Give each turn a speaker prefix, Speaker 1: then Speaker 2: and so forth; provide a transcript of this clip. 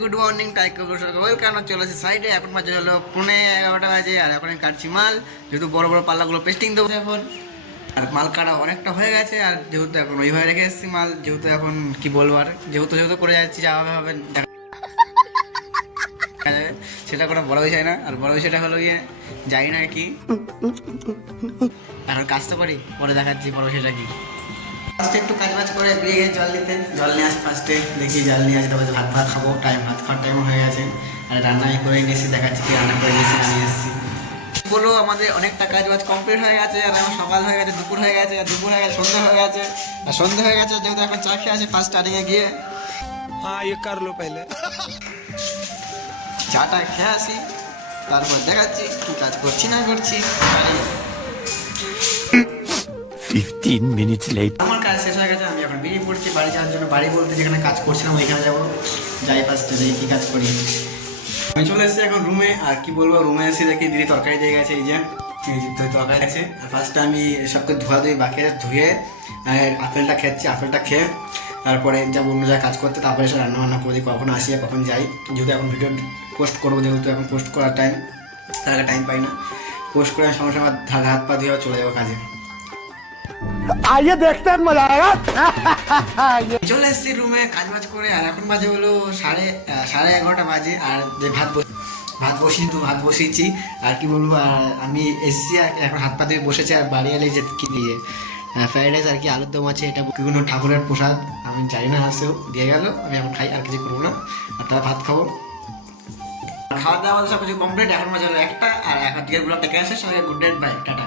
Speaker 1: Good morning, টাইকো welcome চলে আসি সাইডে এখন বাজে হলো পৌনে এগারোটা বাজে, আর এখন কাটছি মাল। যেহেতু বড় বড় পাল্লাগুলো পেস্টিং দেবো এখন। আর মাল কাটা অনেকটা হয়ে গেছে, আর যেহেতু এখন ওইভাবে রেখে এসেছি মাল, যেহেতু এখন কি বলব আর, যেহেতু যেহেতু করে যাচ্ছি, যা হবে হবে। সেটা কোনো বড় বিষয় না, আর বড় বিষয়টা হলো গিয়ে যাই না কি। এখন কাজটা করি, পরে দেখাচ্ছি বড় বিষয়টা কি। ফার্স্টে একটু কাজ বাজ করে বেরিয়ে গেছে জল নিতে। জল নিয়ে আস ফার্স্টে দেখি জল নিয়ে আসি তারপর ভাত ভাত খাব টাইম ভাত খাওয়ার টাইম হয়ে গেছে। আর রান্না করে নিয়েছি দেখাচ্ছি কি রান্না করে নিয়েছি আমি এসেছি। বলো আমাদের অনেকটা কাজ বাজ কমপ্লিট হয়ে গেছে আর এখন সকাল হয়ে গেছে দুপুর হয়ে গেছে আর দুপুর হয়ে গেছে সন্ধ্যা হয়ে গেছে। আর সন্ধ্যা হয়ে গেছে যেহেতু এখন চা খেয়ে আছে ফার্স্ট স্টার্টিংয়ে গিয়ে।
Speaker 2: হ্যাঁ ইয়ে করল পাইলে
Speaker 1: চাটা খেয়ে আসি তারপর দেখাচ্ছি কি কাজ করছি না করছি।
Speaker 3: 15 minutes later
Speaker 1: বেরিয়ে পড়ছি, বাড়ি যাওয়ার জন্য বাড়ি বলতে যেখানে কাজ করছিলাম ওইখানে যাব। যাই ফার্স্টে দেখি কী কাজ করি। আমি চলে এসেছি এখন রুমে আর কি বলব রুমে এসে দেখি দিদি তরকারি দিয়ে গেছে, এই যে তরকারি আছে আর ফার্স্টে আমি সবকে ধোয়া ধুই, বাকি ধুয়ে আপেলটা খেয়েছি, আপেলটা খেয়ে তারপরে যাব অন্য জায়গায় কাজ করতে, তারপরে এসে রান্না বান্না করে কখন আসি আর কখন যাই। যেহেতু এখন ভিডিও পোস্ট করব, যেহেতু এখন পোস্ট করার টাইম তার টাইম পাই না। পোস্ট করে সঙ্গে সঙ্গে হাত পা ধুয়ে চলে যাব কাজে।
Speaker 3: আইয়ে দেখতে মজা আয়েগা
Speaker 1: চলে এসেছি রুমে কাজ বাজ করে, আর এখন বাজে হলো সাড়ে সাড়ে এগারোটা বাজে, আর যে ভাত ভাত বসি তো, ভাত বসিয়েছি। আর কি বলব, আর আমি এসছি এখন হাত পা ধুয়ে বসেছি, আর বাড়ি এলে যে কি দিয়ে। ফ্রাইড রাইস আর কি আলুর দম আছে, এটা বিভিন্ন ঠাকুরের প্রসাদ, আমি জানি না আসেও দিয়ে গেল, আমি এখন খাই, আর কিছু করব না। আর তারা ভাত খাব। খাওয়া দাওয়া সব কিছু কমপ্লিট এখন মাঝে হলো একটা, আর এখন দিয়ে গুলো কেন আসে, সবাই গুড নাইট বাই টাটা।